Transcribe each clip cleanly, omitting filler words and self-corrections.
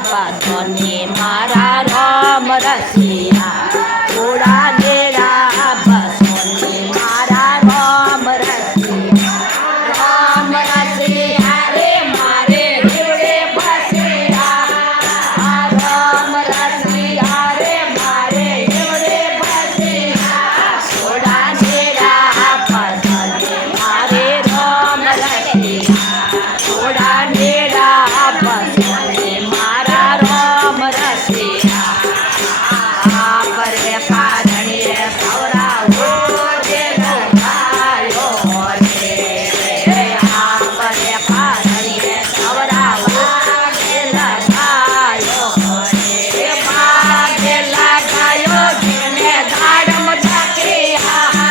પાછોને મારા રામ રસિયા થોડા નેડા પાછોને મારા રામ રસિયા રામ રસિયા રે મારે હેવડે બસિયા રામ રસિયા રે મારે હેવડે બસિયા થોડા નેડા પાછોને મારે રામ રસિયા થોડા નેડા પાછોને મારા રામ રસિયા પર કારણે સવરાવો જે ગાયો રે પર કારણે સવરાવો જે ગાયો રે માગે લાગાયો જેને ગાડમ ધાકિયા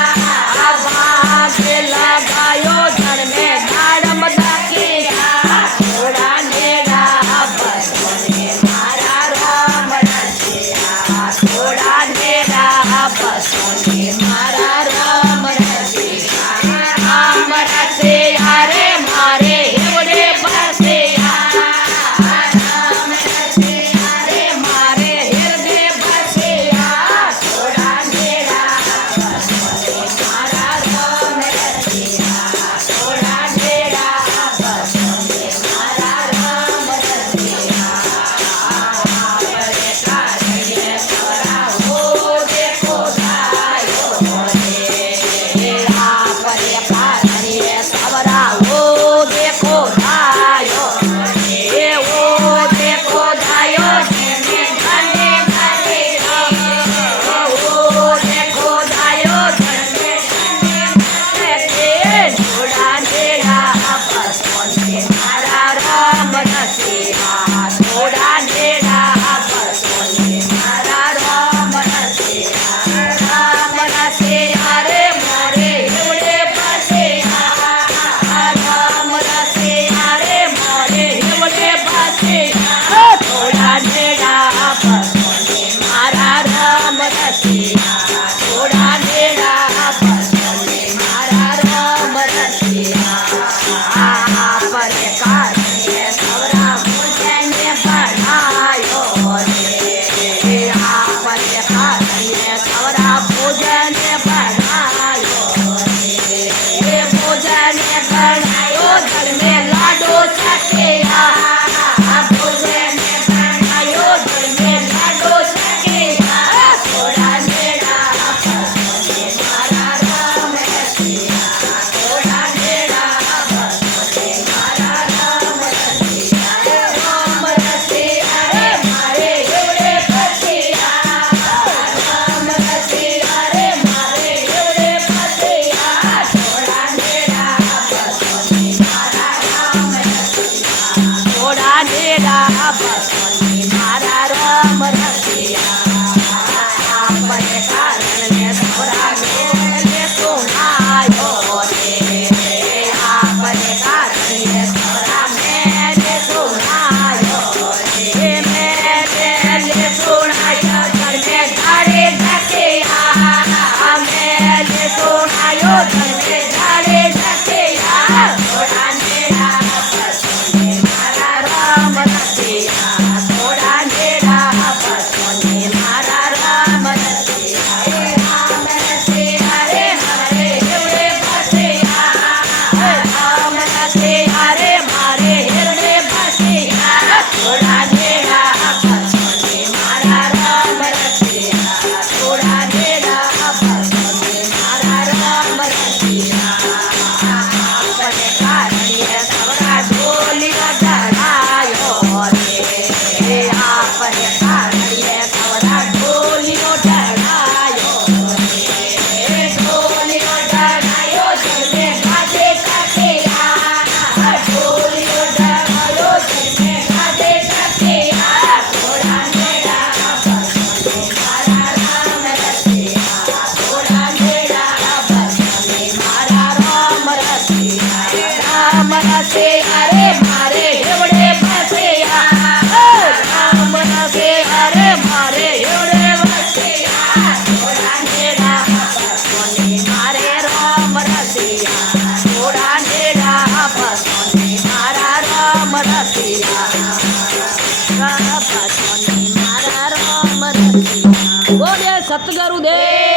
માગે લાગાયો જેને ગાડમ ધાકિયા થોડા નેડા બસોને મારા રામ રસિયા થોડા નેડા બસોને મારા રામ રસિયા રામ રસિયા રે મારે હેવડે બસિયા રામ રસિયા રે મારે હેવડે બસિયા થોડા નેડા બસોને મારા રામ રસિયા થોડા નેડા બસોને મારા રામ સવરાવો દેખો ધાયો રે ઓ દેખો ધાયો જેને ગાને ગાને ઓ દેખો ધાયો જેને ગાને થોડા નેડા બસોને મારા રામ રસિયા થોડા નેડા બસોને મારા રામ રસિયા રામ રસિયા રે મારે હેવડે બસિયા રામ રસિયા રે મારે હેવડે બસિયા થોડા નેડા બસોને મારા રામ રસિયા થોડા નેડા બસોને મારા રામ રસિયા પર કારણે સવરાવો જેને ભણાયો રે પર કારણે સવરાવો જેને ભણાયો રે ભોજને ભણાયો ધર્મે લાડો સખિયા ભોજને ભણાયો ધર્મે લાડો સખિયા થોડા નેડા બસોને મારા રામ રસિયા થોડા નેડા બસોને મારા રામ રસિયા રામ રસિયા રે મારે હેવડે બસિયા રામ રસિયા રે મારે હેવડે બસિયા થોડા નેડા બસોને મારા રામ રસિયા થોડા નેડા બસોને મારા રામ રસિયા પર કારણે સવરાવો સોનાયો રે પર કારણે સવરામે સોનાયો રે મેલે સોનાયો ધર્મે ધારે ધકેયા મેલે સોનાયો ધર્મે ધારે ધકેયા થોડા નેડા બસોને મારા રામ રસિયા થોડા નેડા બસોને મારા રામ રસિયા રામ રસિયા રે મારે હેવડે બસિયા રામ રસિયા રે મારે હેવડે બસિયા થોડા નેડા બસોને મારા રામ રસિયા થોડા નેડા બસોને મારા રામ રસિયા પર કારણે સવરા ઢોલિયો ઢળાયો રે પર કારણે સવરા ઢોલિયો ઢળાયો રે ઢોલિયો ઢળાયો જેને ગાજે સખિયા ઢોલિયો ઢળાયો જેને ગાજે સખિયા થોડા નેડા બસોને મારા રામ રસિયા થોડા નેડા બસોને મારા રામ રસિયા રામ રસિયા રે મારે હેવડે બસિયા રામ રસિયા રે મારે હેવડે બસિયા થોડા નેડા બસોને મારે રામ રસિયા થોડા નેડા બસોને મારા રામ રસિયા સતગુરુદેવ